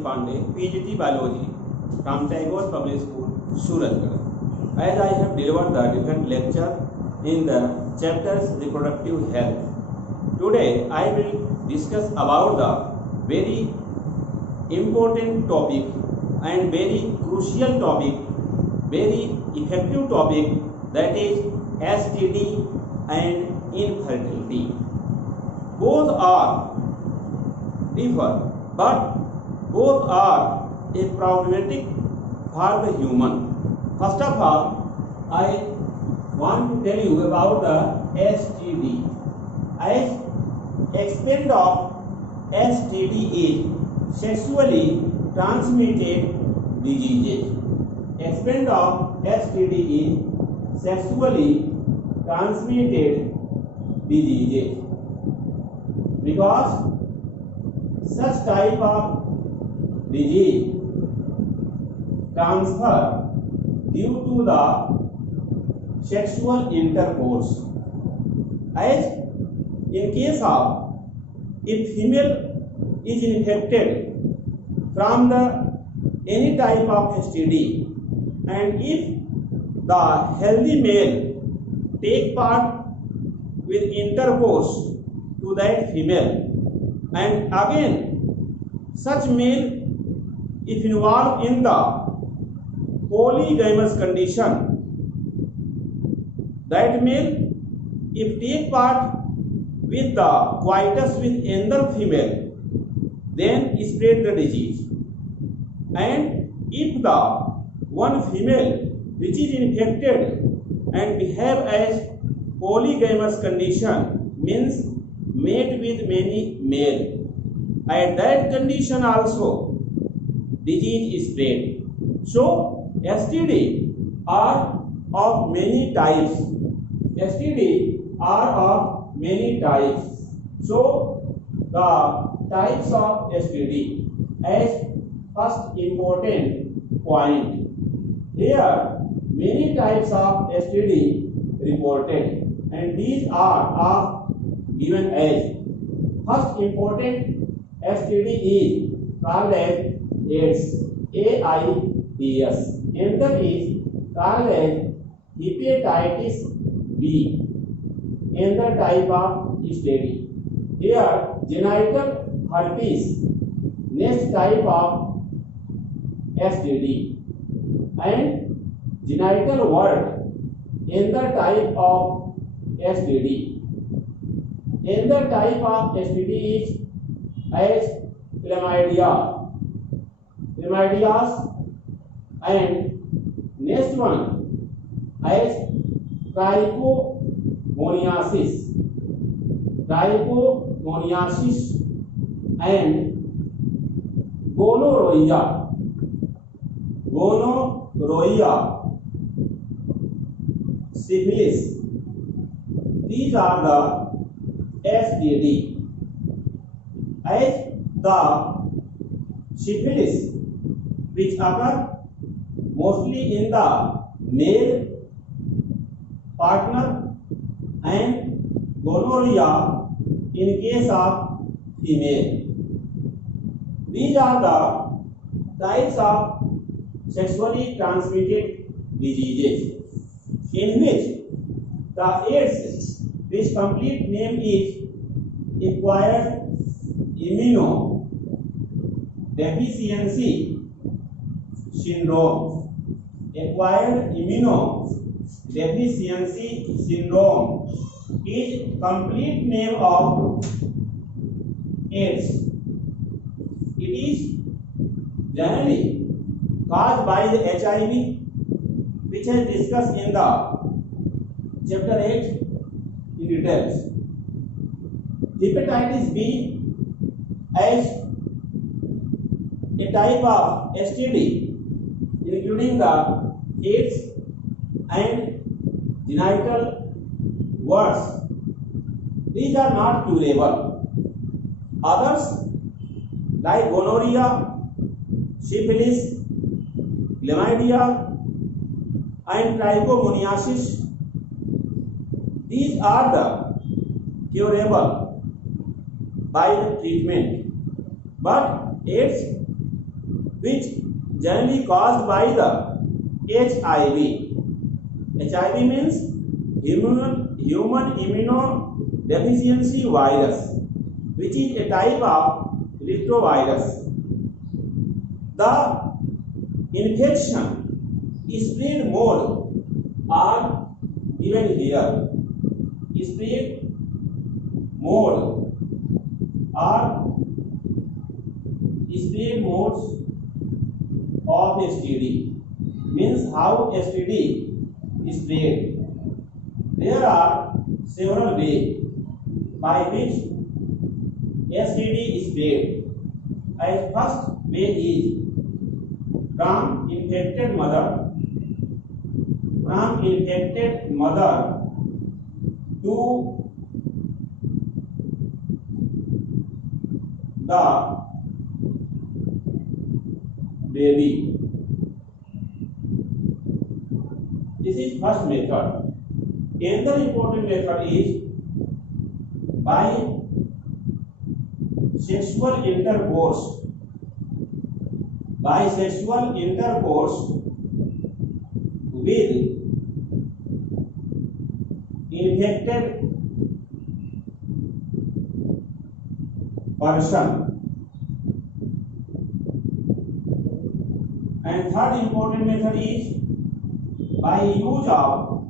Pandey, PGT Biology from Tagore Public School, Surajgarh. As I have delivered the different lecture in the chapters reproductive health, today I will discuss about the very important topic and very crucial topic, very effective topic, that is STD and infertility. Both are differ, but both are a problematic for the human. First of all, I want to tell you about the STD. As extent of STD is sexually transmitted diseases. Extent of STD is sexually transmitted diseases, because such type of disease transfer due to the sexual intercourse. As in case of, if female is infected from the any type of STD, and if the healthy male take part with intercourse to that female, and again such male if involved in the polygamous condition, that male if take part with the coitus with another female, then spread the disease. And if the one female which is infected and behave as polygamous condition, means mate with many male, at that condition also disease is spread. So STD are of many types. STD are of many types. So the types of STD, as first important point, here many types of STD reported, and these are given as. First important STD is called as AIDS, AIDS. Another is called as hepatitis B, another type of STD. Here genital herpes, next type of STD, and genital wart, another type of STD. Another type of STD is as chlamydia, and next one as trichomoniasis, and gonorrhea, syphilis. These are the STD. As the syphilis, which occur mostly in the male partner, and gonorrhea in case of female. These are the types of sexually transmitted diseases in which the AIDS, which complete name is acquired immunodeficiency syndrome. Acquired immunodeficiency syndrome is complete name of AIDS. It is generally caused by the HIV, which is discussed in the chapter 8 in details. Hepatitis B as a type of STD, including the AIDS and genital warts. These are not curable. Others like gonorrhea, syphilis, chlamydia, and trichomoniasis, these are the curable by the treatment, but AIDS which generally caused by the HIV. HIV means human immunodeficiency virus, which is a type of retrovirus. The infection spread mode are given here. Spread mode are spread modes of STD, means how STD is spread. There are several ways by which STD is spread. As first way is from infected mother to the baby. This is first method. Another important method is by sexual intercourse. By sexual intercourse with infected person. And third important method is by use of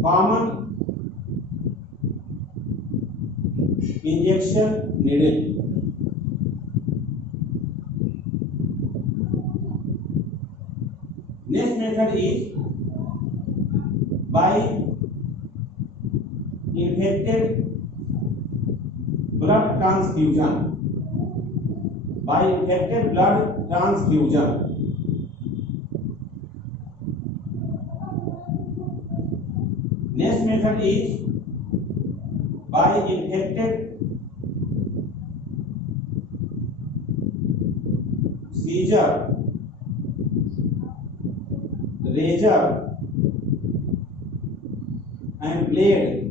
common injection needle. Next method is by infected blood transfusion. By infected blood transfusion. Next method is by infected seizure, razor and blade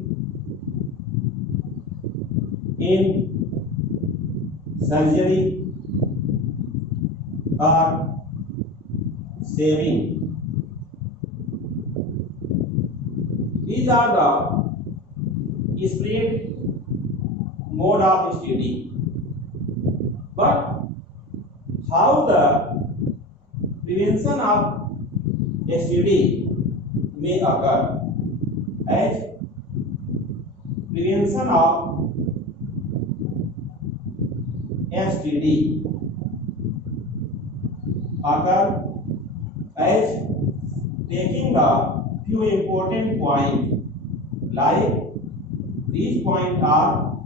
in surgery or saving. These are the spread mode of STD. But how the prevention of STD may occur? As prevention of STD occur as taking the few important points, like these points are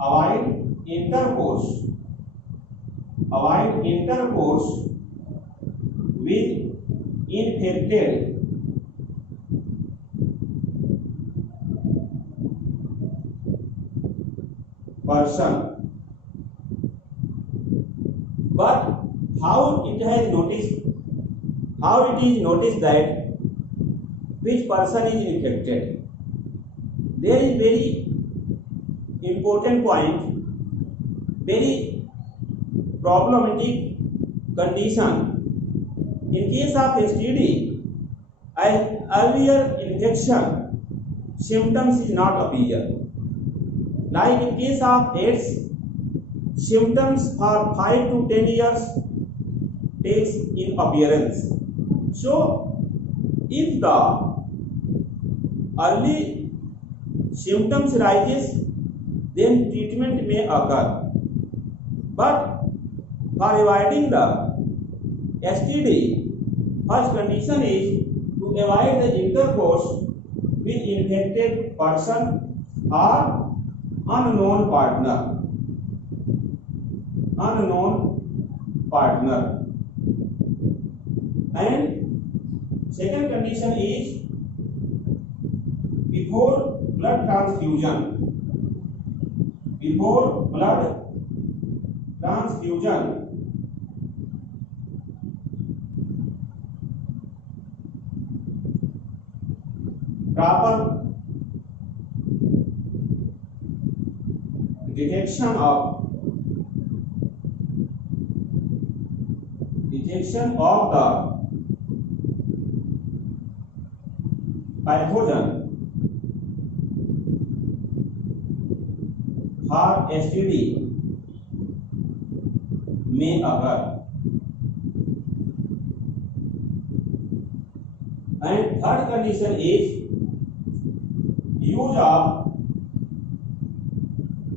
avoid intercourse with infected person. But how it is noticed that which person is infected? There is very important point, very problematic condition. In case of STD, an earlier infection symptoms is not appear. Like in case of AIDS, symptoms for 5 to 10 years takes in appearance. So, if the early symptoms rises, then treatment may occur. But for avoiding the STD, first condition is to avoid the intercourse with infected person or unknown partner. And second condition is before blood transfusion. Proper detection of restriction of the pathogen for STD may occur. And third condition is use of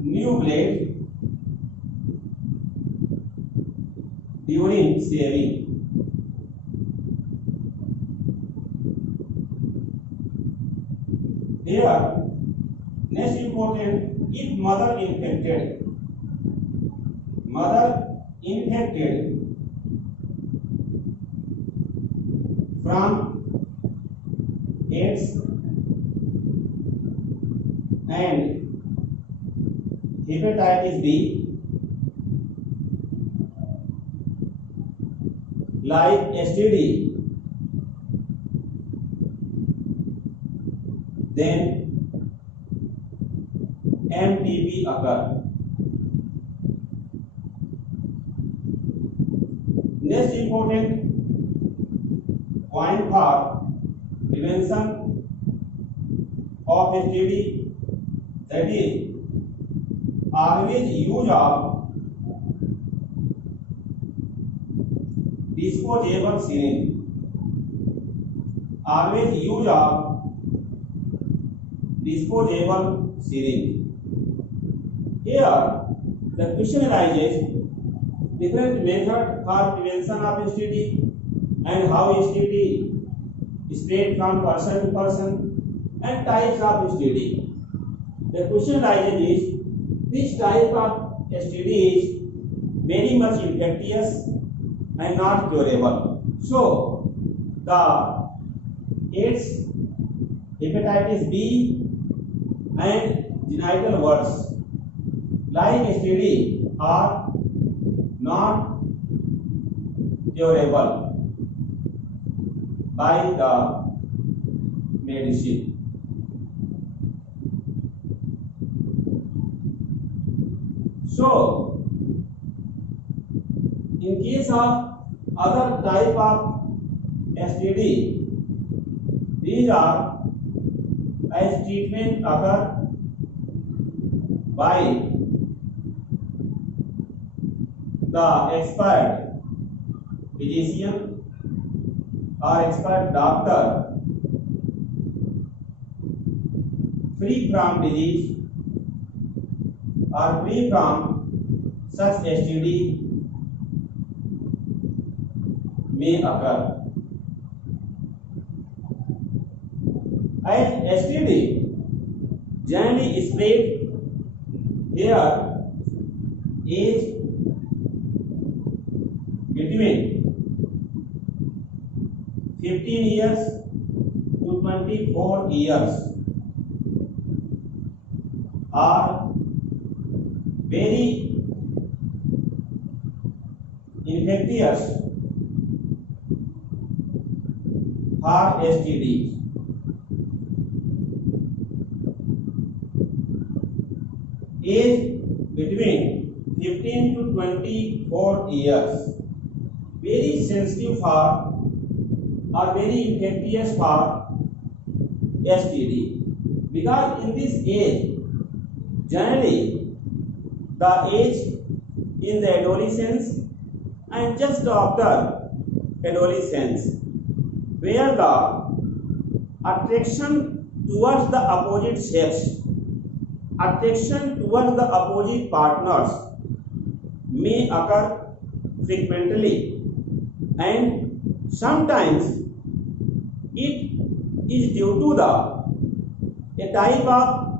new blade during shaving. Here, next important, if mother infected from AIDS and hepatitis B, like STD, then MTB occur. Next important point for prevention of STD, that is always use of disposable syringe. Always use of disposable syringe. Here the question arises, different method for prevention of STD and how STD spread from person to person and types of STD. The question arises is, which type of STD is very much infectious and not curable? So the AIDS, hepatitis B and genital warts like STD are not curable by the medicine. So, in case of other type of STD, these are as treatment occur by the expert physician or expert doctor, free from disease or free from such STD may occur. As STD generally spread here age between 15 years to 24 years are very infectious for STDs. Age between 15 to 24 years, very sensitive for or very infectious for STD, because in this age generally the age in the adolescence and just after adolescence, where the attraction towards the opposite sex, attraction towards the opposite partners may occur frequently, and sometimes it is due to a type of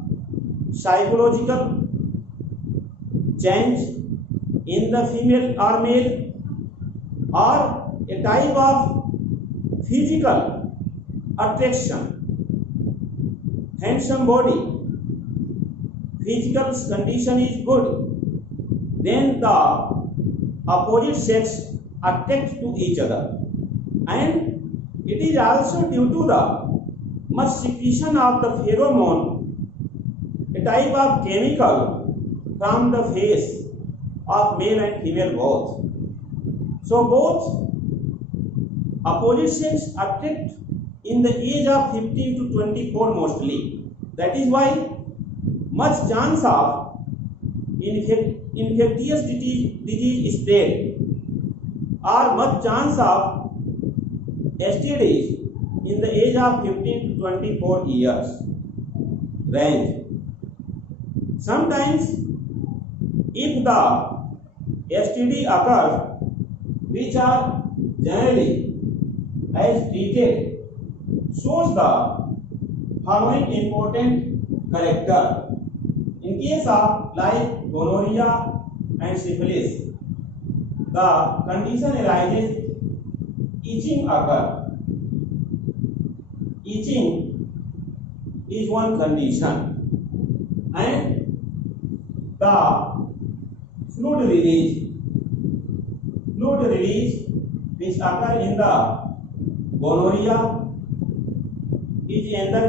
psychological change in the female or male, or a type of physical attraction, handsome body, physical condition is good, then the opposite sex attracts to each other, and it is also due to the much secretion of the pheromone, a type of chemical from the face of male and female both. So both opposite sex attract in the age of 15 to 24 mostly. That is why much chance of infectious disease spread, or much chance of STDs in the age of 15 to 24 years range. Sometimes if the STD occurs, which are generally as treated, shows the following important character. In case of like gonorrhea and syphilis, the condition arises, itching occur. Itching is one condition, and the fluid release which occur in the gonorrhea is another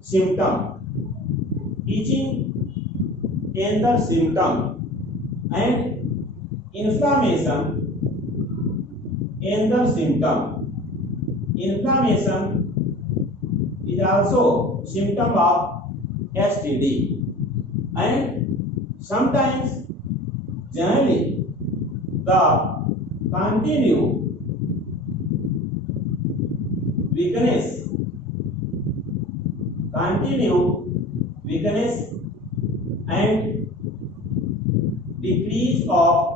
symptom. Itching another symptom, and inflammation another symptom. Inflammation is also symptom of STD, and sometimes generally the continued weakness and decrease of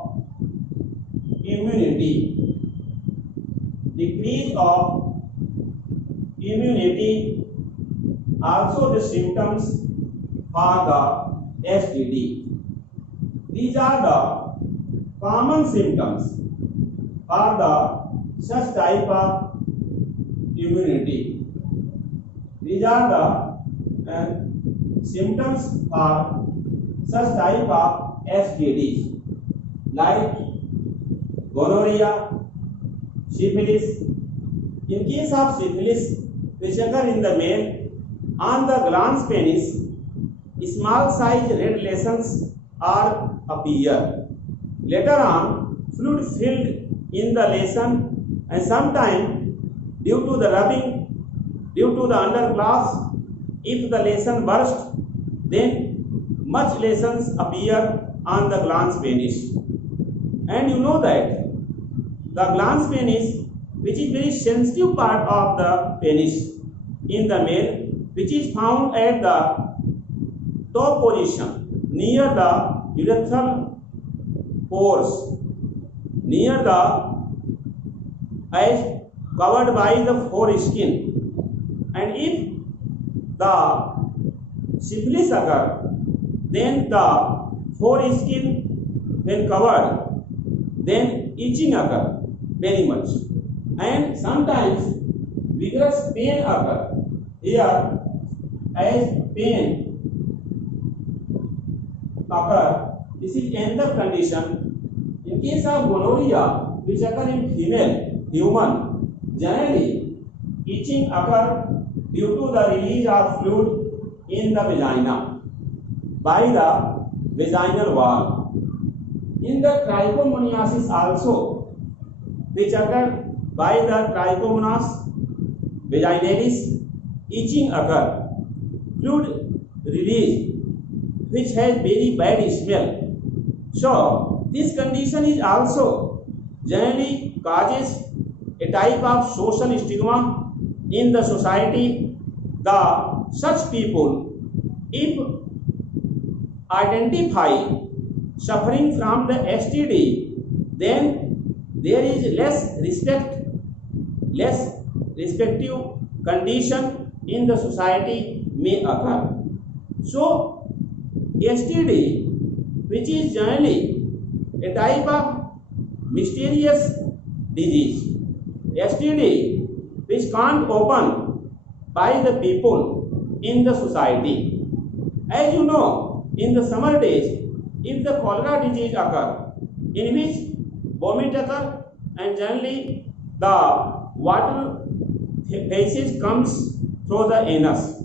immunity also the symptoms for the STD. These are the common symptoms for the such type of immunity. These are the symptoms for such type of STDs like gonorrhea, syphilis. In case of syphilis, which occur in the male, on the glans penis, small size red lesions are appear. Later on, fluid filled in the lesion, and sometimes due to the rubbing, due to the underclass, if the lesion bursts, then much lesions appear on the glans penis. And you know that the glans penis, which is very sensitive part of the penis in the male, which is found at the top position near the urethral pores, near the as covered by the foreskin. And if the syphilis occur, then the foreskin when covered, then itching occur very much, and sometimes vigorous pain occur. Here as pain occur, this is another condition. In case of gonorrhea, which occur in female human, generally itching occur due to the release of fluid in the vagina by the vaginal wall. In the trichomoniasis also, which occur by the trichomonas vaginalis, itching occur, fluid release which has very bad smell. So this condition is also generally causes a type of social stigma in the society. The such people, if identify suffering from the STD, then there is less respective condition in the society may occur. So STD, which is generally a type of mysterious disease, STD which can't open by the people in the society. As you know, in the summer days, if the cholera disease occur, in which vomit occur, and generally the water phases comes through the anus,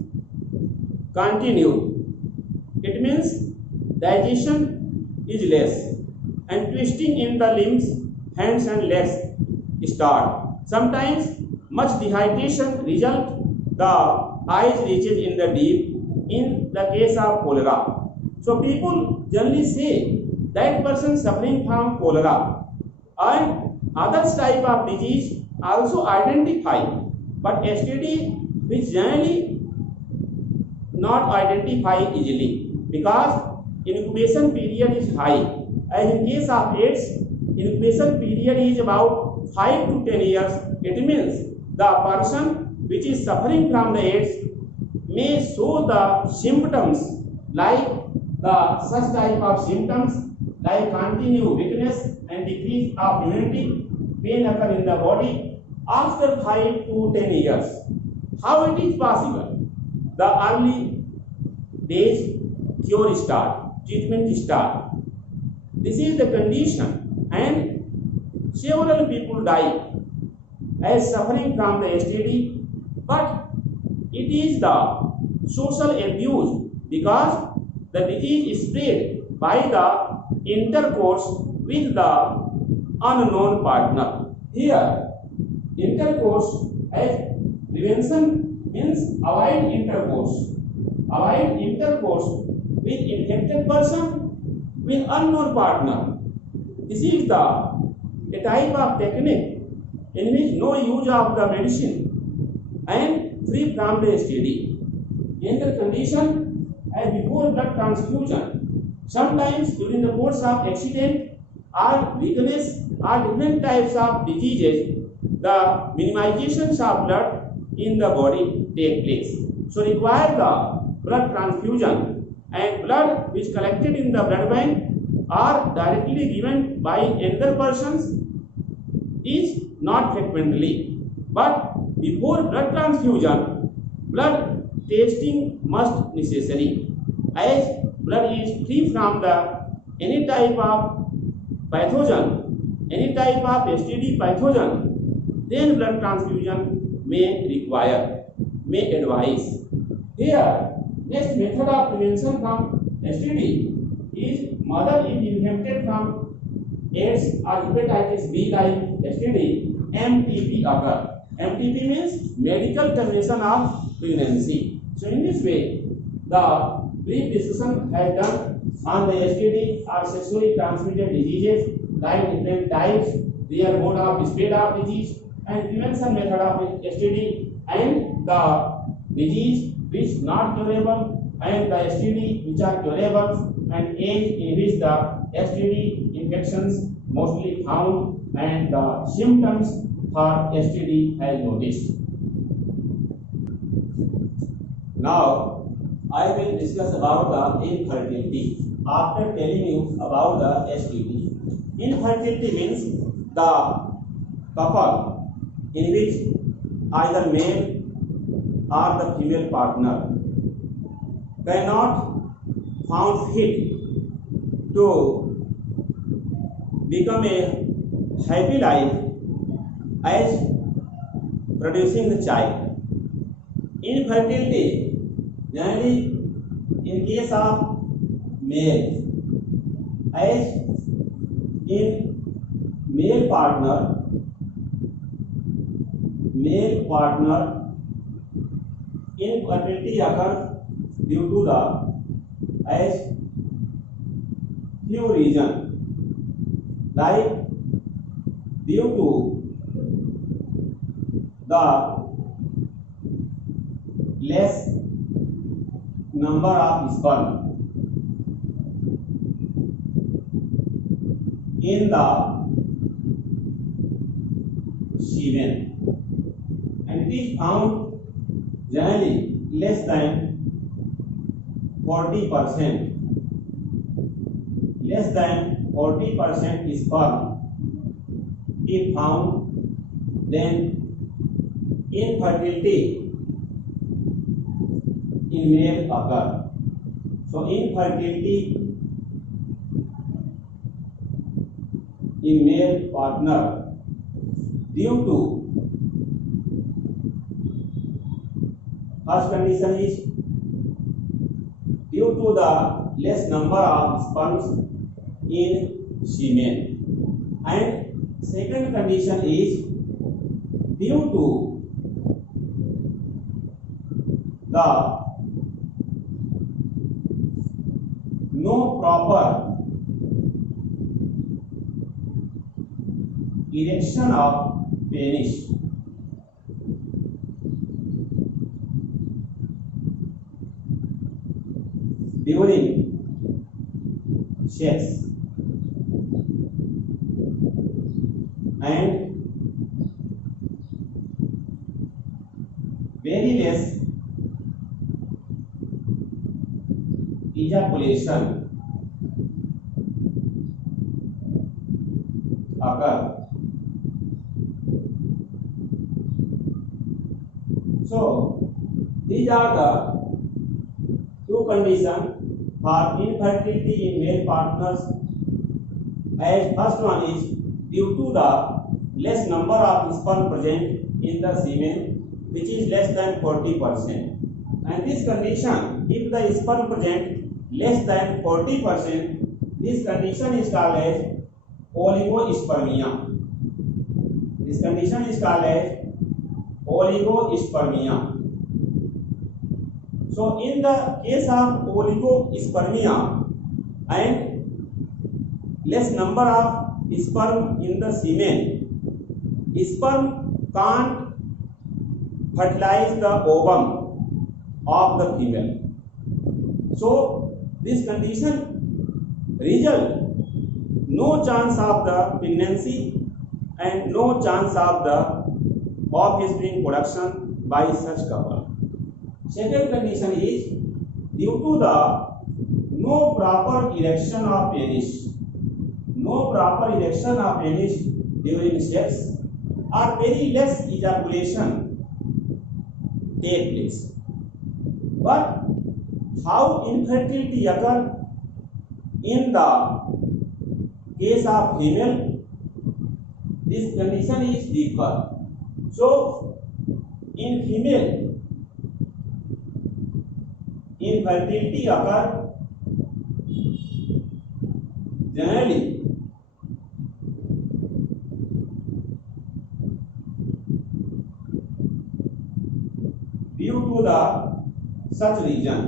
continue. It means digestion is less, and twisting in the limbs, hands and legs start. Sometimes much dehydration result, the eyes reaches in the deep in the case of cholera. So people generally say that person suffering from cholera and other type of disease also identify, but STD which generally not identify easily because incubation period is high. As in case of AIDS, incubation period is about 5 to 10 years. It means the person which is suffering from the AIDS may show the symptoms like such type of symptoms like continued weakness and decrease of immunity, pain occur in the body after 5 to 10 years. How it is possible? The early days cure start, treatment start. This is the condition, and several people die as suffering from the STD, but it is the social abuse because the disease is spread by the intercourse with the unknown partner. Here, intercourse as prevention means avoid intercourse. Avoid intercourse with infected person with unknown partner. This is a type of technique in which no use of the medicine and free from the STD. In the condition as before blood transfusion, sometimes during the course of accident or weakness or different types of diseases, the minimization of blood in the body take place. So require the blood transfusion, and blood which collected in the blood bank are directly given by another persons is not frequently, but before blood transfusion, blood testing must necessary, as blood is free from the any type of pathogen, any type of STD pathogen, then blood transfusion may require, may advise. Here, next method of prevention from STD is mother is infected from AIDS or hepatitis B like STD, MTP occur. MTP means medical termination of pregnancy. So in this way, the brief discussion has done on the STD or sexually transmitted diseases like different types, their mode of spread of disease, and prevention method of STD, and the disease which not curable and the STD which are curable, and age in which the STD infections mostly found and the symptoms for STD as noticed. Now I will discuss about the infertility after telling you about the STD. Infertility means the couple in which either male or the female partner cannot found fit to become a happy life as producing the child. Infertility generally in case of male, as in male partner infertility occurs due to the as few reasons, like due to the less number of sperm in the semen, and it is found generally less than 40%. Less than 40% sperm if found, then infertility in male occur. So infertility in male partner due to first condition is due to the less number of sperms in semen, and second condition is due to the no proper erection of penis during sex and very less ejaculation occur. So these are the two conditions for infertility in male partners. As first one is due to the less number of sperm present in the semen, which is less than 40%. And this condition, if the sperm present less than 40%, this condition is called as oligospermia. This condition is called as oligospermia. So in the case of oligospermia and less number of sperm in the semen, sperm can't fertilize the ovum of the female. So this condition result no chance of the pregnancy and no chance of the offspring production by such couple. Second condition is due to the no proper erection of penis, no proper erection of penis during sex, or very less ejaculation take place. But how infertility occur in the case of female? This condition is different. So in female, infertility occur generally due to the such reason.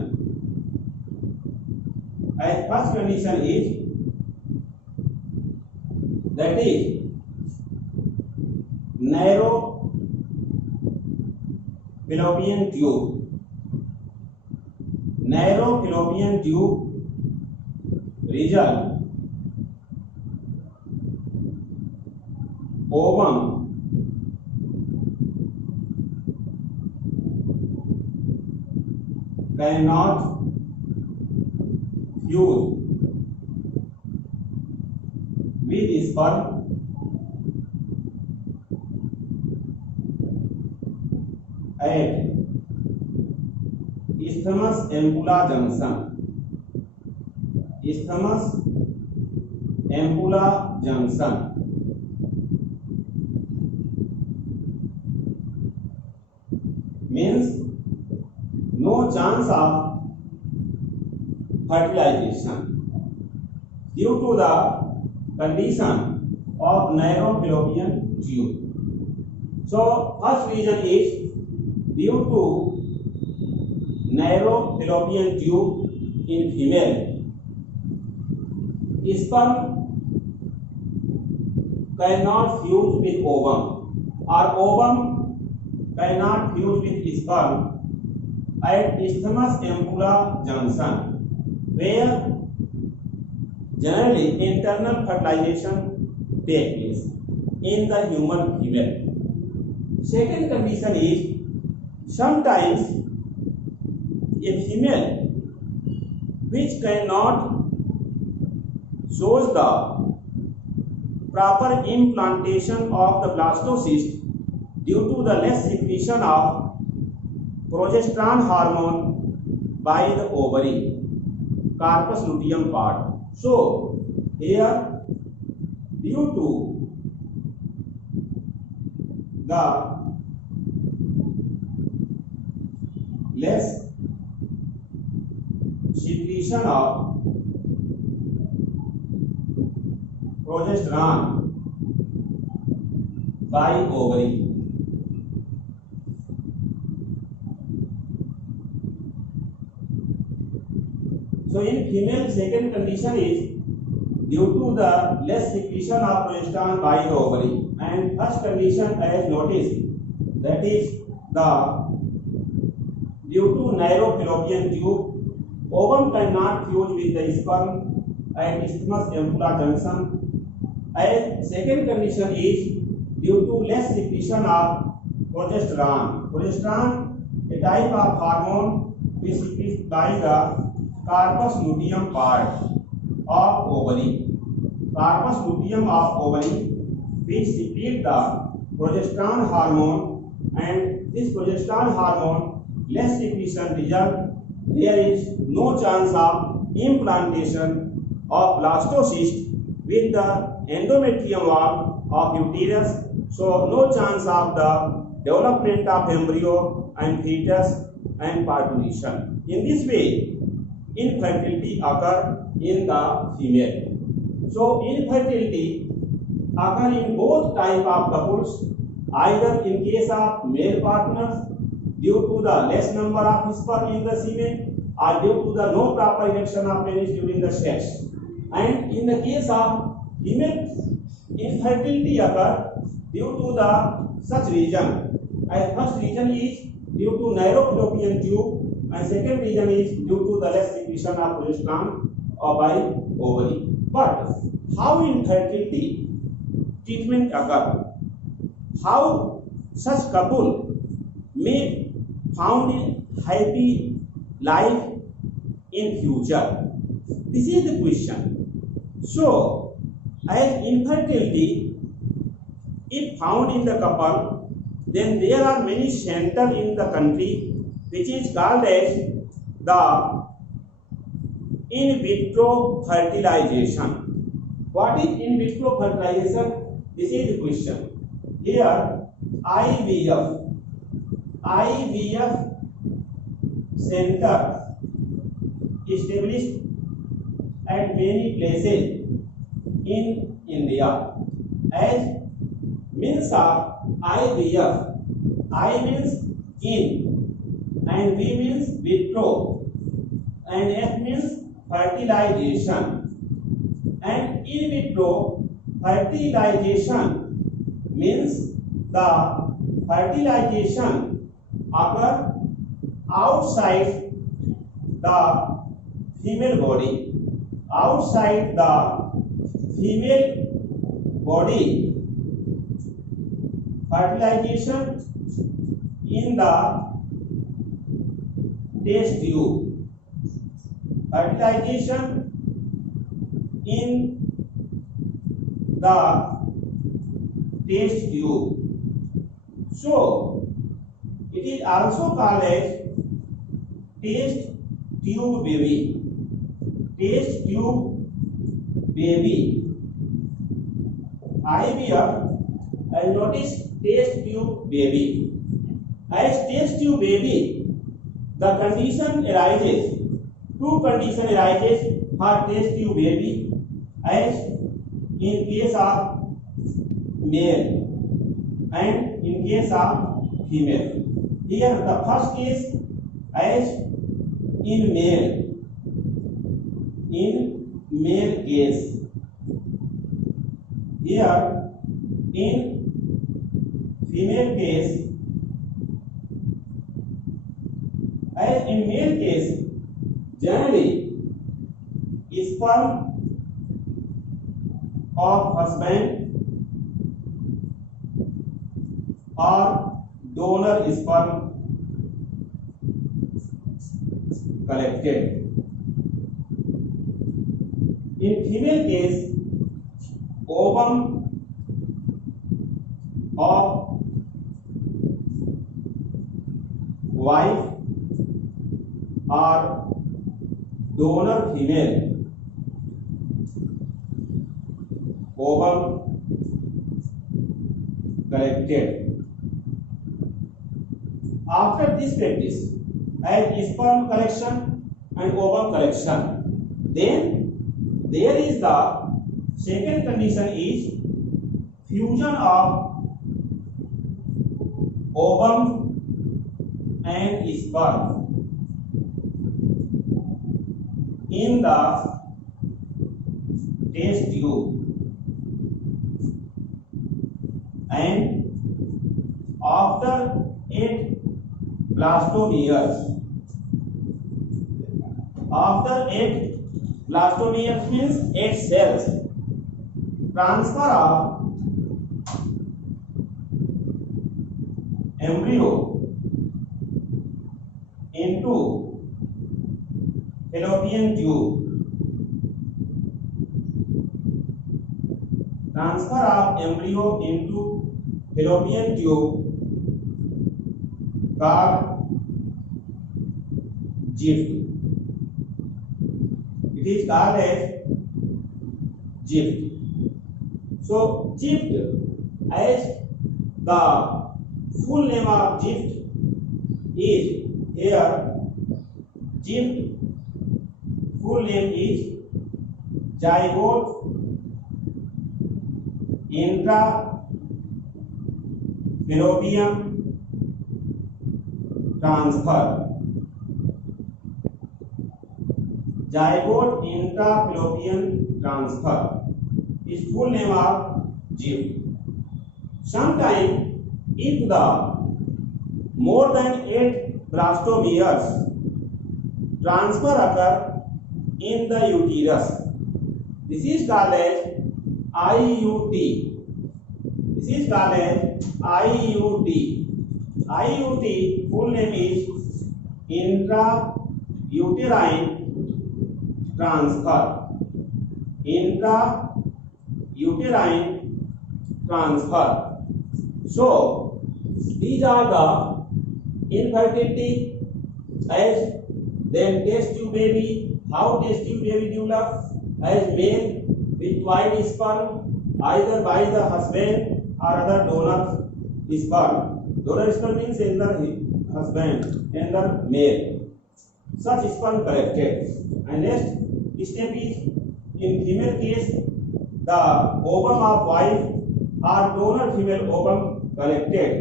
As first condition is that is narrow fallopian tube. Narrow fallopian tube result ovum cannot fuse with sperm at isthmus ampulla junction. Isthmus ampulla junction means no chance of fertilization due to the condition of narrow fallopian tube. So first reason is due to narrow fallopian tube in female, sperm cannot fuse with ovum or ovum cannot fuse with sperm at isthmus ampulla junction, where generally internal fertilization takes place in the human female. Second condition is sometimes a female which cannot shows the proper implantation of the blastocyst due to the less secretion of progesterone hormone by the ovary, corpus luteum part. So here due to the less secretion of progesterone by ovary, So in female, second condition is due to the less secretion of progesterone by the ovary, and first condition as noticed, that is the due to narrow fallopian tube, ovum cannot fuse with the sperm at isthmus ampulla junction. And second condition is due to less secretion of progesterone. Progesterone, a type of hormone which is secreted by the corpus luteum part of ovary. Corpus luteum of ovary which secrete the progesterone hormone, and this progesterone hormone less secretion result, there is no chance of implantation of blastocyst with the endometrium wall of uterus, so no chance of the development of embryo and fetus and parturition. In this way, infertility occur in the female. So infertility occur in both type of couples, either in case of male partners due to the less number of sperm in the semen, or due to the no proper erection of penis during the sex. And in the case of female, infertility occur due to the such reason. As first reason is due to narrow fallopian tube, and second reason is due to the less secretion of progesterone by ovary. But how infertility treatment occur? How such couple may found in happy life in future? This is the question. So, as infertility, if found in the couple, then there are many centers in the country which is called as the in vitro fertilization. What is in vitro fertilization? This is the question. Here, IVF center established at many places in India. As means of IVF, I means in, and V means vitro, and F means fertilization. And in vitro fertilization means the fertilization occur outside the female body. Outside the female body, fertilization in the test tube. Fertilization in the test tube. So, it is also called as test tube baby. Test tube baby. IVF, and notice test tube baby. As test tube baby, the condition arises, two condition arises for test tube baby, as in case of male and in case of female. Here the first case as in male case. Here in female case, as in male case, generally sperm of husband or donor sperm collected. In female case, ovum of wife or donor female, ovum collected. After this practice, as sperm collection and ovum collection, then there is the second condition is fusion of ovum and sperm in the test tube and after 8 blastomeres. After 8 blastomeres means 8 cells. Transfer of embryo into fallopian tube. Transfer of embryo into fallopian tube called GIFT. It is called as GIFT. So GIFT, as the full name of GIFT is here. GIFT full name is zygote intra-fallopian transfer. Zygote intra-fallopian transfer is full name of GIFT. Sometimes, if the more than 8 blastomeres transfer occur in the uterus, this is called as IUT. This is called as IUT. IUT full name is intrauterine transfer. Intrauterine transfer. So these are the infertility, as then test tube baby. How test tube baby develop? As male with white sperm, either by the husband or other donor sperm. Donor sperm means either husband and the male. Such sperm collected. And next step is, in female case, the ovum of wife or donor female ovum collected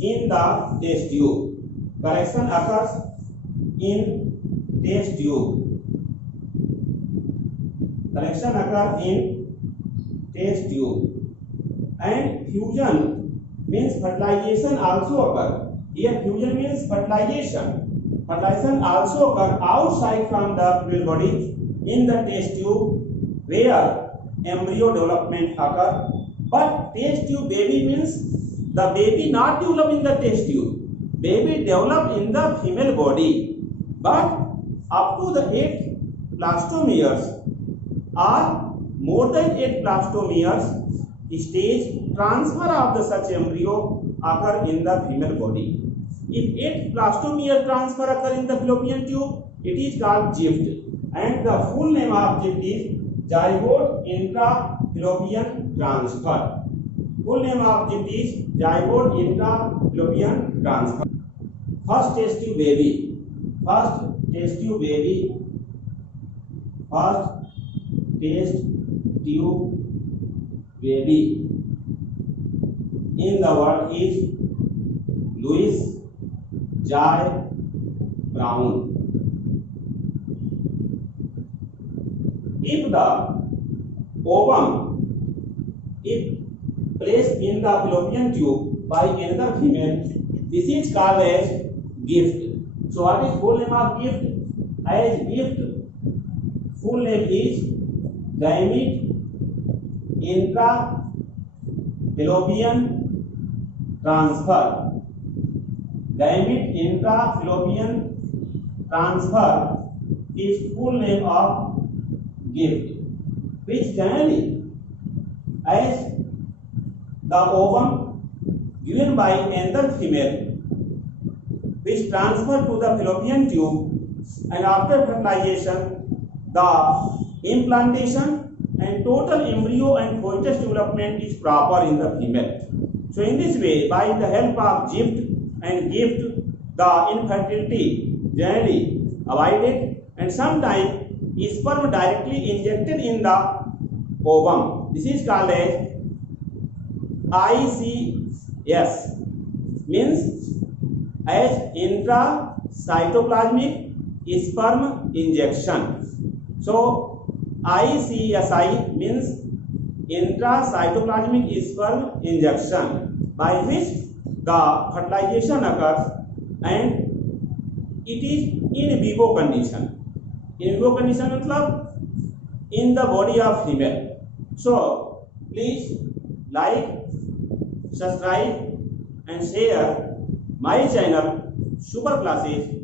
in the test tube. Collection occurs in test tube. Collection occurs in test tube. And fusion means fertilization also occur. Here fusion means fertilization. Fertilization also occur outside from the female body in the test tube where embryo development occur. But test tube baby means the baby not develop in the test tube. Baby develop in the female body. But up to the 8 blastomeres or more than 8 blastomeres stage, transfer of the such embryo occur in the female body. If 8 blastomere transfer occur in the fallopian tube, it is called GIFT. And the full name of GIFT is zygote intra-fallopian transfer. Full name of GIFT is zygote intra-fallopian transfer. First test tube baby. First test tube baby. First test tube baby in the world is Louis J. Brown. If the ovum is placed in the fallopian tube by another female, this is called as GIFT. So what is full name of GIFT? As GIFT full name is gamete intra-fallopian transfer. Gamete intra-fallopian transfer is full name of GIFT, which generally as the ovum given by another female, which transfer to the fallopian tube, and after fertilization, the implantation and total embryo and fetus development is proper in the female. So in this way, by the help of GIFT and GIFT, the infertility generally avoided, and sometimes sperm directly injected in the ovum. This is called as ICS, means as intracytoplasmic sperm injection. So ICSI means intracytoplasmic sperm injection, by which the fertilization occurs and it is in vivo condition. In vivo condition मतलब in the body of female. So please like, subscribe and share my channel Super Classes